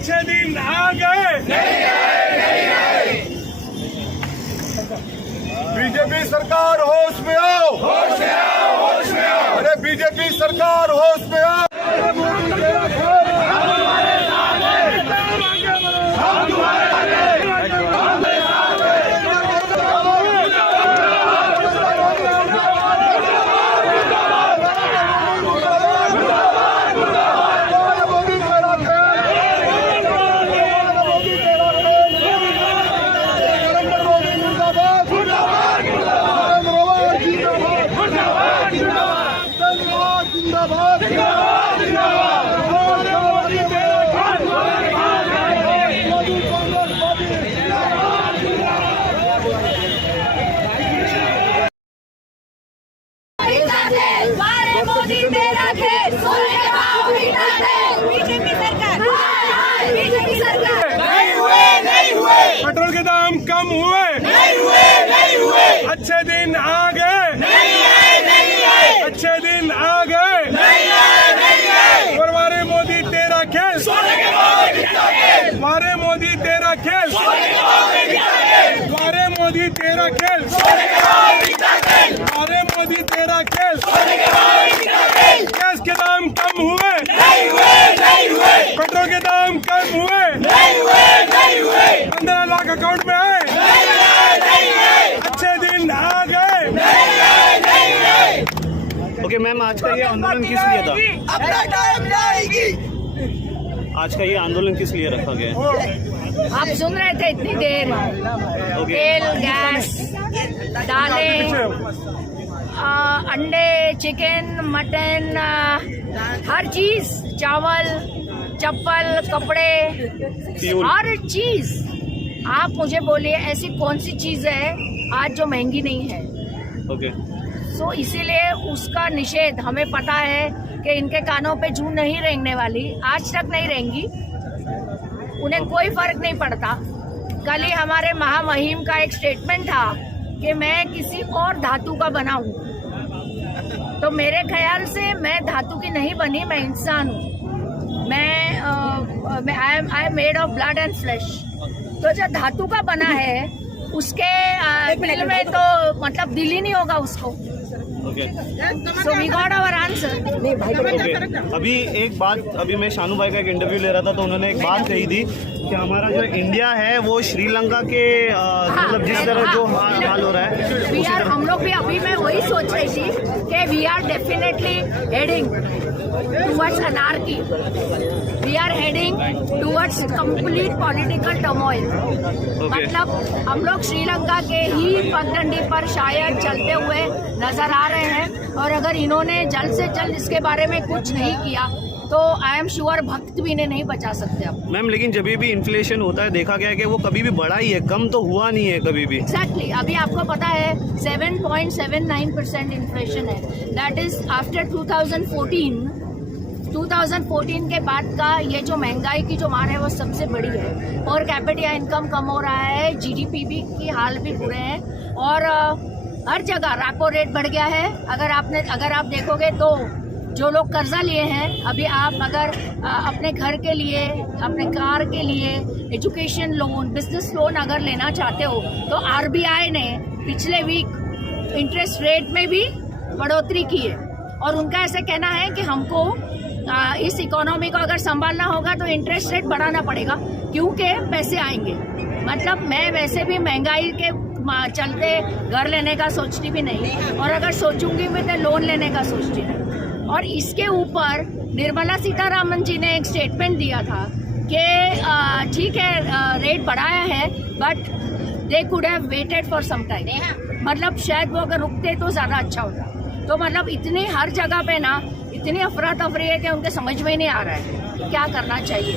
अच्छे दिन आ गए। बीजेपी सरकार होश में आओ, होश में आओ, होश में आओ। अरे बीजेपी सरकार होश में आओ। मोदी तेरा खेल बीजेपी सरकार नहीं हुए पेट्रोल के दाम कम हुए नहीं हुए अच्छे दिन आ गए अच्छे दिन आ गए और वारे मोदी तेरा खेल वारे मोदी तेरा खेल वारे मोदी तेरा खेल वारे मोदी तेरा खेल गैस के दाम कम हुए पेट्रोल के दाम कम हुए 15 लाख अकाउंट में आए अच्छे दिन आ गए। ओके मैम, आज का ये आंदोलन किस लिए था? अपना टाइम लाएगी। आज का ये आंदोलन किस लिए रखा गया है? आप सुन रहे थे इतनी देर। तेल, गैस, दालें, अंडे, चिकन, मटन, हर चीज, चावल, चप्पल, कपड़े, हर चीज। आप मुझे बोलिए ऐसी कौन सी चीज है आज जो महंगी नहीं है? ओके। सो इसीलिए उसका निषेध, हमें पता है कि इनके कानों पे जूं नहीं रेंगने वाली, आज तक नहीं रेंगी, उन्हें कोई फर्क नहीं पड़ता। कल ही हमारे महामहिम का एक स्टेटमेंट था कि मैं किसी और धातु का बना हूँ, तो मेरे ख्याल से मैं धातु की नहीं बनी, मैं इंसान हूँ। मैं I am made of blood and flesh. तो जो धातु का बना है उसके दिल में तो मतलब दिल ही नहीं होगा उसको। Okay. So we got our answer. Okay. अभी एक बात, अभी मैं शानू भाई का एक इंटरव्यू ले रहा था तो उन्होंने एक बात कही थी कि हमारा जो इंडिया है वो श्रीलंका के मतलब जिस तरह जो हाल हो रहा है वी आर, हम लोग भी अभी मैं वही सोच रही थी कि we are definitely heading towards anarchy, we are heading towards complete political turmoil. मतलब हम लोग श्रीलंका के ही पगडंडी पर शायद चलते हुए नजर आ रहे हैं, और अगर इन्होंने जल्द से जल्द इसके बारे में कुछ नहीं किया तो आई एम श्योर भक्त भी इन्हें नहीं बचा सकते अब। मैम, लेकिन जब भी इन्फ्लेशन होता है देखा गया है कि वो कभी भी बढ़ा ही है, कम तो हुआ नहीं है कभी भी। एग्जैक्टली। अभी आपको पता है 7.79% इन्फ्लेशन है। दैट इज आफ्टर 2014 के बाद का ये जो महंगाई की जो मार है वो सबसे बड़ी है, और कैपिटा इनकम कम हो रहा है, जीडीपी भी की हाल भी बुरे हैं, और हर जगह रेपो रेट बढ़ गया है। अगर आप देखोगे तो जो लोग कर्जा लिए हैं, अभी आप अगर अपने घर के लिए, अपने कार के लिए एजुकेशन लोन, बिजनेस लोन अगर लेना चाहते हो तो आरबीआई ने पिछले वीक इंटरेस्ट रेट में भी बढ़ोतरी की है, और उनका ऐसे कहना है कि हमको इस इकोनॉमी को अगर संभालना होगा तो इंटरेस्ट रेट बढ़ाना पड़ेगा, क्योंकि पैसे आएंगे। मतलब मैं वैसे भी महंगाई के चलते घर लेने का सोचती भी नहीं, और अगर सोचूंगी भी तो लोन लेने का सोचती नहीं। और इसके ऊपर निर्मला सीतारामन जी ने एक स्टेटमेंट दिया था कि ठीक है रेट बढ़ाया है but they could have waited for some time. मतलब शायद वो अगर रुकते तो ज़्यादा अच्छा होता। तो मतलब इतनी हर जगह पे ना इतनी अफरा तफरी है कि उनके समझ में ही नहीं आ रहा है क्या करना चाहिए,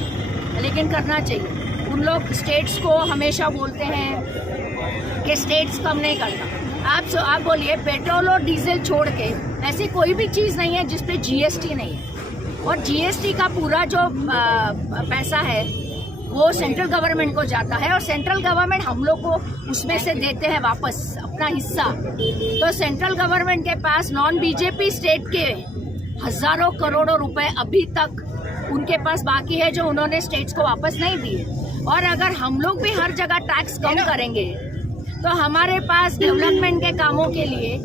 लेकिन करना चाहिए। उन लोग स्टेट्स को हमेशा बोलते हैं कि स्टेट्स कम नहीं करता। आप बोलिए पेट्रोल और डीजल छोड़ के ऐसी कोई भी चीज़ नहीं है जिसपे जीएसटी नहीं है, और जीएसटी का पूरा जो पैसा है वो सेंट्रल गवर्नमेंट को जाता है, और सेंट्रल गवर्नमेंट हम लोग को उसमें से देते हैं वापस अपना हिस्सा। तो सेंट्रल गवर्नमेंट के पास नॉन बीजेपी स्टेट के हजारों करोड़ों रुपए अभी तक उनके पास बाकी है जो उन्होंने स्टेट्स को वापस नहीं दिए। और अगर हम लोग भी हर जगह टैक्स कम करेंगे तो हमारे पास डेवलपमेंट के कामों के लिए,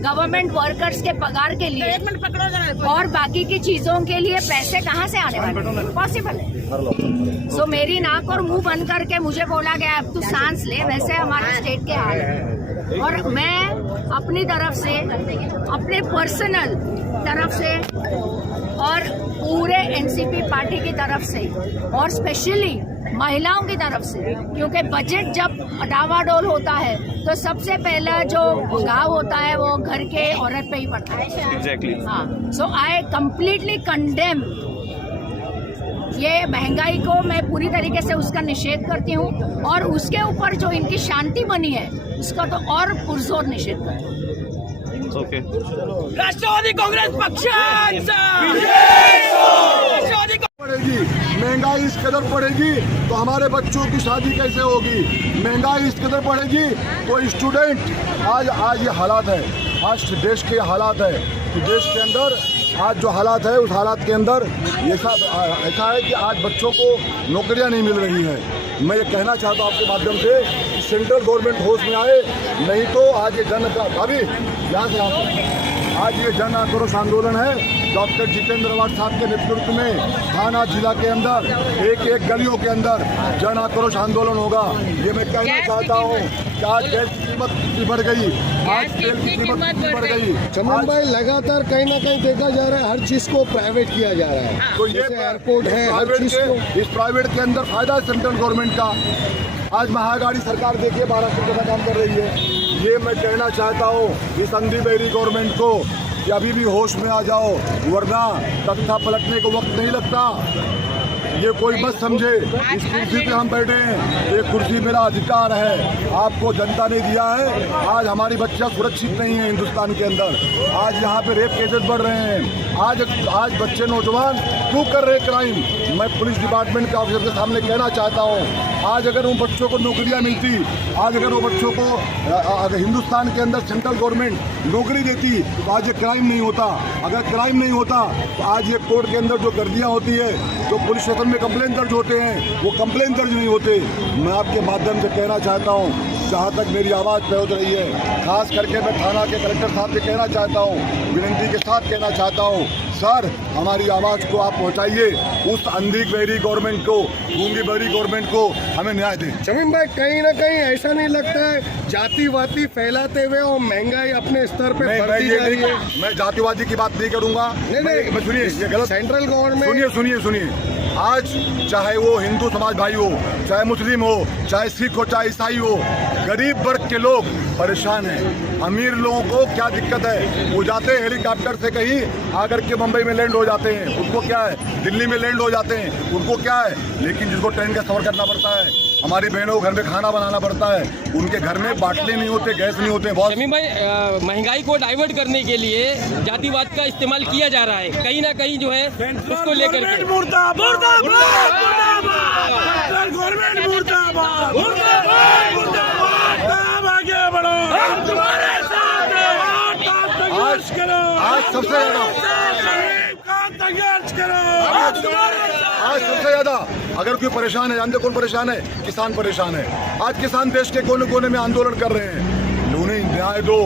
गवर्नमेंट वर्कर्स के पगार के लिए और बाकी की चीजों के लिए पैसे कहाँ से आने वाले? पॉसिबल है। सो मेरी नाक और मुंह बंद करके मुझे बोला गया अब तू सांस ले, वैसे हमारे स्टेट के हाल है। और मैं अपनी तरफ से, अपने पर्सनल तरफ से और पूरे एनसीपी पार्टी की तरफ से और स्पेशली महिलाओं की तरफ से, क्योंकि बजट जब डावाडोल होता है तो सबसे पहला जो घाव होता है वो घर के औरत पे ही पड़ता है। एग्जैक्टली। हाँ, सो आई कम्प्लीटली कंडेम ये महंगाई को। मैं पूरी तरीके से उसका निषेध करती हूँ और उसके ऊपर जो इनकी शांति बनी है उसका तो और पुरजोर निषेध करती हूँ। ओके। राष्ट्रवादी कांग्रेस पक्षाचा पड़ेगी महंगाई इस कदर पड़ेगी तो हमारे बच्चों की शादी कैसे होगी? महंगाई इस कदर पड़ेगी तो स्टूडेंट आज ये हालात है, आज देश के हालात है। तो देश के अंदर आज जो हालात है उस हालात के अंदर ये सब ऐसा है कि आज बच्चों को नौकरियां नहीं मिल रही हैं। मैं ये कहना चाहता हूँ आपके माध्यम से कि सेंट्रल गवर्नमेंट होश में आए, नहीं तो आज ये आज ये जन आक्रोश आंदोलन है डॉक्टर जितेंद्र अवार्ड साहब के नेतृत्व में थाना जिला के अंदर एक एक गलियों के अंदर जन आक्रोश आंदोलन होगा। ये मैं कहना चाहता हूँ कि आज गैस की कीमत कितनी बढ़ गई, आज तेल की कीमत कितनी बढ़ गई। चमन भाई, लगातार कहीं ना कहीं देखा जा रहा है हर चीज को प्राइवेट किया जा रहा है। तो ये एयरपोर्ट है, हर चीज को इस प्राइवेट के अंदर फायदा है सेंट्रल गवर्नमेंट का। आज महागाड़ी सरकार देखिए 1200 का काम कर रही है। ये मैं कहना चाहता हूँ इस अंधी बेरी गवर्नमेंट को कि अभी भी होश में आ जाओ, वरना तख्ता पलटने को वक्त नहीं लगता। ये कोई मत समझे इस कुर्सी पे हम बैठे हैं, ये कुर्सी मेरा अधिकार है, आपको जनता ने दिया है। आज हमारी बच्चियां सुरक्षित नहीं है हिंदुस्तान के अंदर। आज यहाँ पे रेप केसेस बढ़ रहे हैं। आज बच्चे नौजवान क्यों कर रहे क्राइम? मैं पुलिस डिपार्टमेंट के ऑफिसर के सामने कहना चाहता हूँ, आज अगर उन बच्चों को नौकरियाँ मिलती, आज अगर वो बच्चों को अगर हिंदुस्तान के अंदर सेंट्रल गवर्नमेंट नौकरी देती तो आज ये क्राइम नहीं होता। अगर क्राइम नहीं होता तो आज ये कोर्ट के अंदर जो गर्दियाँ होती है, जो पुलिस स्टेशन में कंप्लेन दर्ज होते हैं, वो कंप्लेन दर्ज नहीं होते। मैं आपके माध्यम से कहना चाहता हूँ, जहाँ तक मेरी आवाज़ पहुँच रही है, खास करके मैं थाना के कलेक्टर साहब से कहना चाहता हूँ, विनती के साथ कहना चाहता हूँ, सर हमारी आवाज़ को आप पहुँचाइए उस अंधी बहरी गवर्नमेंट को, गूंगी बहरी गवर्नमेंट को, हमें न्याय दें। चमन भाई, कहीं ना कहीं ऐसा नहीं लगता है जातिवादी फैलाते हुए और महंगाई अपने स्तर पे बढ़ती जा रही है? मैं जातिवादी की बात नहीं करूंगा। नहीं, सुनिए, ये गलत। सेंट्रल गवर्नमेंट सुनिए आज चाहे वो हिंदू समाज भाई हो, चाहे मुस्लिम हो, चाहे सिख हो, चाहे ईसाई हो, गरीब वर्ग के लोग परेशान हैं। अमीर लोगों को क्या दिक्कत है? वो जाते हैं हेलीकॉप्टर से कहीं आकर के मुंबई में लैंड हो जाते हैं, उनको क्या है? दिल्ली में लैंड हो जाते हैं, उनको क्या है? लेकिन जिसको ट्रेन का सफर करना पड़ता है, हमारी बहनों को घर में खाना बनाना पड़ता है, उनके घर में बाटले नहीं होते, गैस नहीं होते। बहुत शमी भाई, महंगाई को डाइवर्ट करने के लिए जातिवाद का इस्तेमाल किया जा रहा है कहीं ना कहीं जो है उसको लेकर के। आज सबसे ज्यादा अगर कोई परेशान है, जानते कौन परेशान है? किसान परेशान है। आज किसान देश के कोने कोने में आंदोलन कर रहे हैं, उन्हें न्याय दो।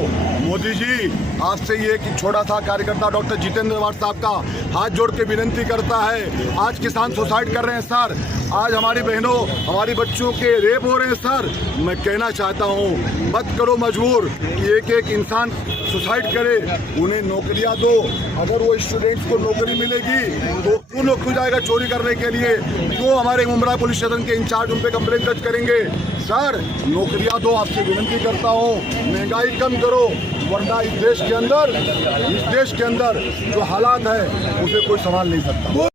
मोदी जी, आपसे ये कि छोटा सा कार्यकर्ता डॉक्टर जितेंद्र अवार्ड साहब का हाथ जोड़ के विनती करता है। आज किसान सुसाइड कर रहे हैं सर, आज हमारी बहनों, हमारी बच्चों के रेप हो रहे हैं सर। मैं कहना चाहता हूँ, मत करो मजबूर कि एक एक इंसान सुसाइड करे, उन्हें नौकरियां दो। अगर वो स्टूडेंट्स को नौकरी मिलेगी तो क्यों लोग क्यों जाएगा चोरी करने के लिए? क्यों हमारे मुंब्रा पुलिस स्टेशन के इंचार्ज उन पे कंप्लेन दर्ज करेंगे? सर नौकरियां दो, आपसे विनती करता हूँ, महंगाई कम करो, वरना इस देश के अंदर जो हालात है उसे कोई संभाल नहीं सकता।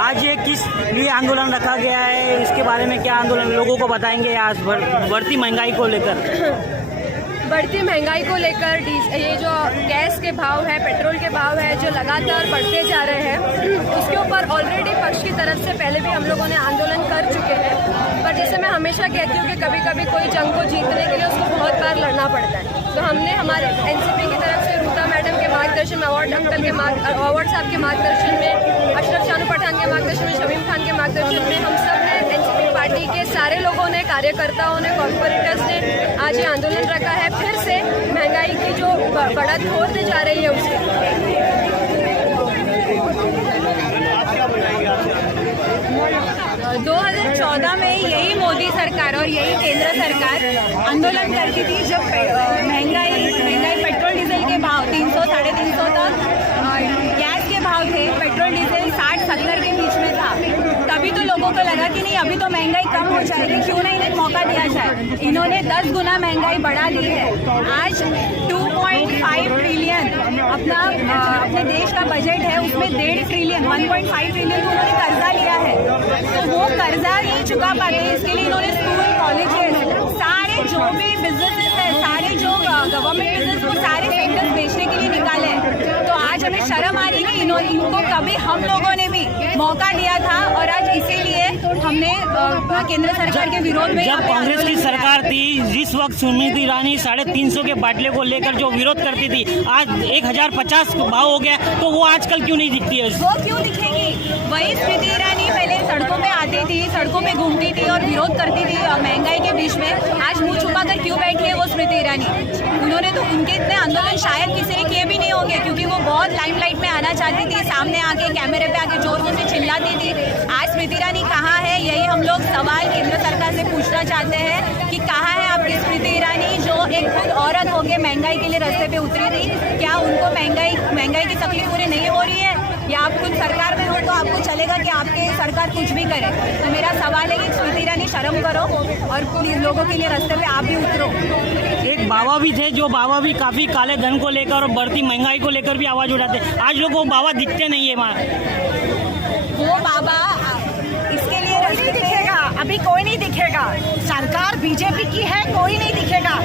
आज ये किस लिए आंदोलन रखा गया है, इसके बारे में क्या आंदोलन लोगों को बताएंगे? आज बढ़ती महंगाई को लेकर, बढ़ती महंगाई को लेकर ये जो गैस के भाव है, पेट्रोल के भाव है जो लगातार बढ़ते जा रहे हैं, उसके ऊपर ऑलरेडी पक्ष की तरफ से पहले भी हम लोगों ने आंदोलन कर चुके हैं। पर जैसे मैं हमेशा कहती हूँ कि कभी कभी कोई जंग को जीतने के लिए उसको बहुत बार लड़ना पड़ता है। तो हमने हमारे एनसीपी की तरफ से रूता मैडम के मार्गदर्शन में, अवार्ड साहब के मार्गदर्शन में, अशरफ शानू पठान के मार्गदर्शन में, शमीम खान के मार्गदर्शन में, हम सब ने एनसीपी पार्टी के सारे लोगों ने, कार्यकर्ताओं ने, कॉर्पोरेटर्स ने आज ये आंदोलन रखा है फिर से महंगाई की जो बढ़त होती जा रही है उसकी। 2014 में यही मोदी सरकार और यही केंद्र सरकार आंदोलन करती थी जब महंगाई पेट्रोल डीजल के भाव 300 साढ़े 300 तक, गैस के भाव थे, पेट्रोल डीजल 60-70 के बीच में था। तभी तो लोगों को लगा कि नहीं अभी तो महंगाई कम हो जाएगी, क्यों नहीं इन्हें मौका दिया जाए। इन्होंने 10 गुना महंगाई बढ़ा दी है। आज 2.5 ट्रिलियन अपने देश का बजट है, उसमें 1.5 ट्रिलियन 1.5 ट्रिलियन उन्होंने कर्जा लिया है। तो वो कर्जा नहीं चुका पाते, इसके लिए इन्होंने स्कूल, कॉलेजेस, सारे जो भी बिजनेसेस है, सारे जो गवर्नमेंट बिजनेस को सारे सेक्टर्स बेचने के लिए निकाले। तो आज हमें शर्म आ रही है कि इनको कभी हम लोगों ने भी मौका दिया था और आज इसीलिए हमने केंद्र सरकार के विरोध में, जब कांग्रेस की सरकार थी, जिस वक्त स्मृति ईरानी 350 के बाटले को लेकर जो विरोध करती थी, आज 1050 भाव हो गया, तो वो आजकल क्यों नहीं दिखती है? वो क्यों दिखेगी? वही स्मृति ईरानी पहले सड़कों पे आती थी, सड़कों पे घूमती थी और विरोध करती थी महंगाई के बीच में। आज मुंह छुपा कर क्यों बैठी है वो स्मृति ईरानी? उन्होंने तो उनके इतने आंदोलन शायद किसी ने किए भी नहीं होंगे, क्योंकि वो बहुत लाइमलाइट में आना चाहती थी, सामने आके कैमरे पे आके जोर जोर से चिल्लाती थी। आज स्मृति ईरानी कहाँ है? यही हम लोग सवाल केंद्र सरकार से पूछना चाहते हैं कि कहाँ है आपकी स्मृति ईरानी, जो एक खुद औरत होके महंगाई के लिए रास्ते पे उतरी थी? क्या उनको महंगाई की तकलीफ पूरी नहीं हो रही है? या आप खुद सरकार में हो तो आपको चलेगा कि आपकी सरकार कुछ भी करे? तो मेरा सवाल है कि स्मृति ईरानी शर्म करो और लोगों के लिए रास्ते पे आप भी उतरो। एक बाबा भी थे, जो बाबा भी काफी काले धन को लेकर और बढ़ती महंगाई को लेकर भी आवाज उठाते। आज लोग वो बाबा दिखते नहीं है वहाँ। वो बाबा इसके लिए रास्ते दिखेगा, अभी कोई नहीं दिखेगा। सरकार बीजेपी की है, कोई नहीं दिखेगा।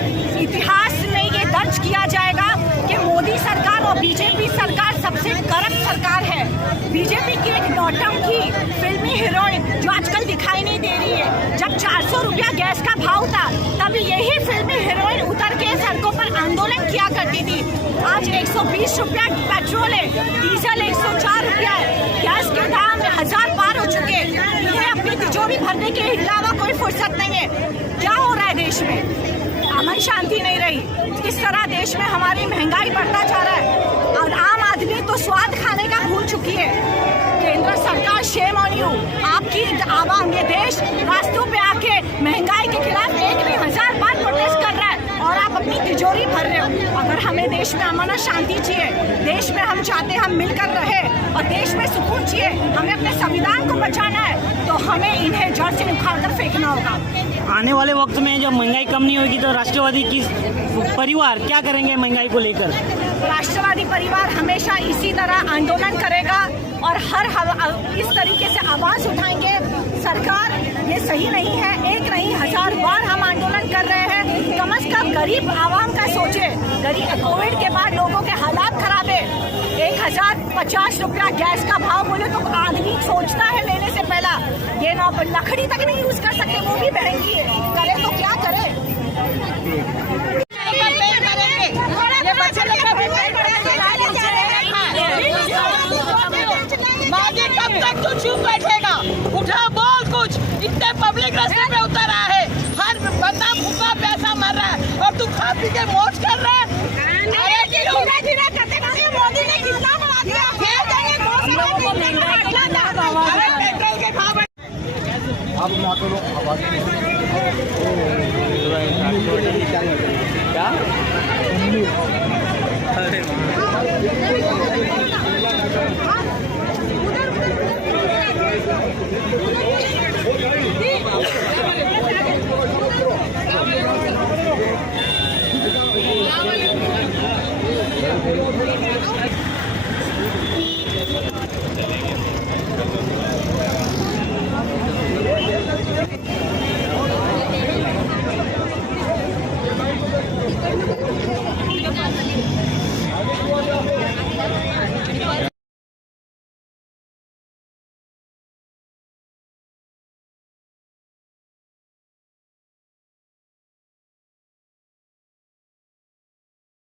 इतिहास में ये दर्ज किया जाएगा कि मोदी सरकार और बीजेपी सरकार सबसे करप्ट सरकार है। बीजेपी की एक नौटंकी फिल्मी हीरोइन जो आजकल दिखाई नहीं दे रही है। जब 400 रुपया गैस का भाव था, तब यही फिल्मी हीरोइन उतर के सड़कों पर आंदोलन किया करती थी। आज 120 रुपया पेट्रोल है, डीजल 104 रुपया है, गैस के दाम 1000 पार हो चुके। इन्हें अपनी तिजोरी भरने के अलावा कोई फुर्सत नहीं है। क्या हो रहा है देश में? अमन शांति नहीं रही। इस तरह देश में हमारी महंगाई बढ़ता जा रहा है और आम आदमी तो स्वाद खाने का भूल चुकी है। केंद्र सरकार, शेम ऑन यू। आपकी आवाम, ये देश रास्तों पे आके महंगाई के खिलाफ 1 नहीं 1000 बार प्रोटेस्ट कर रहा है और आप अपनी तिजोरी भर रहे हो। अगर हमें देश में अमन और शांति चाहिए, देश में हम चाहते हम मिलकर रहे और देश में सुकून चाहिए, हमें अपने संविधान को बचाना है, तो हमें इन्हें जड़ से उखाड़ कर फेंकना होगा। आने वाले वक्त में जब महंगाई कम नहीं होगी तो राष्ट्रवादी की परिवार क्या करेंगे महंगाई को लेकर? राष्ट्रवादी परिवार हमेशा इसी तरह आंदोलन करेगा और इस तरीके से आवाज उठाएंगे। सरकार ये सही नहीं है, 1 नहीं 1000 बार हम आंदोलन कर रहे हैं। कम से कम गरीब आवाम का सोचे। गरीब कोविड के बाद लोगों के हालात खराब है। 1050 रुपया गैस का भाव बोले तो आदमी सोचता है लेने से पहला। ये लकड़ी तक नहीं यूज कर सकते, वो भी महंगी है। करे तो क्या करे? मांगे कब तक तू चुप बैठेगा? उठा बोल कुछ। इतने पब्लिक रास्ते पे उतर रहा है, हर बंदा भूखा प्यासा मर रहा है और तू खा पी के मौज कर रहा है। धीरे करते मोदी ने कितना बढ़ा दिया? पेट्रोल के भाव आप ना करो आवाज क्या?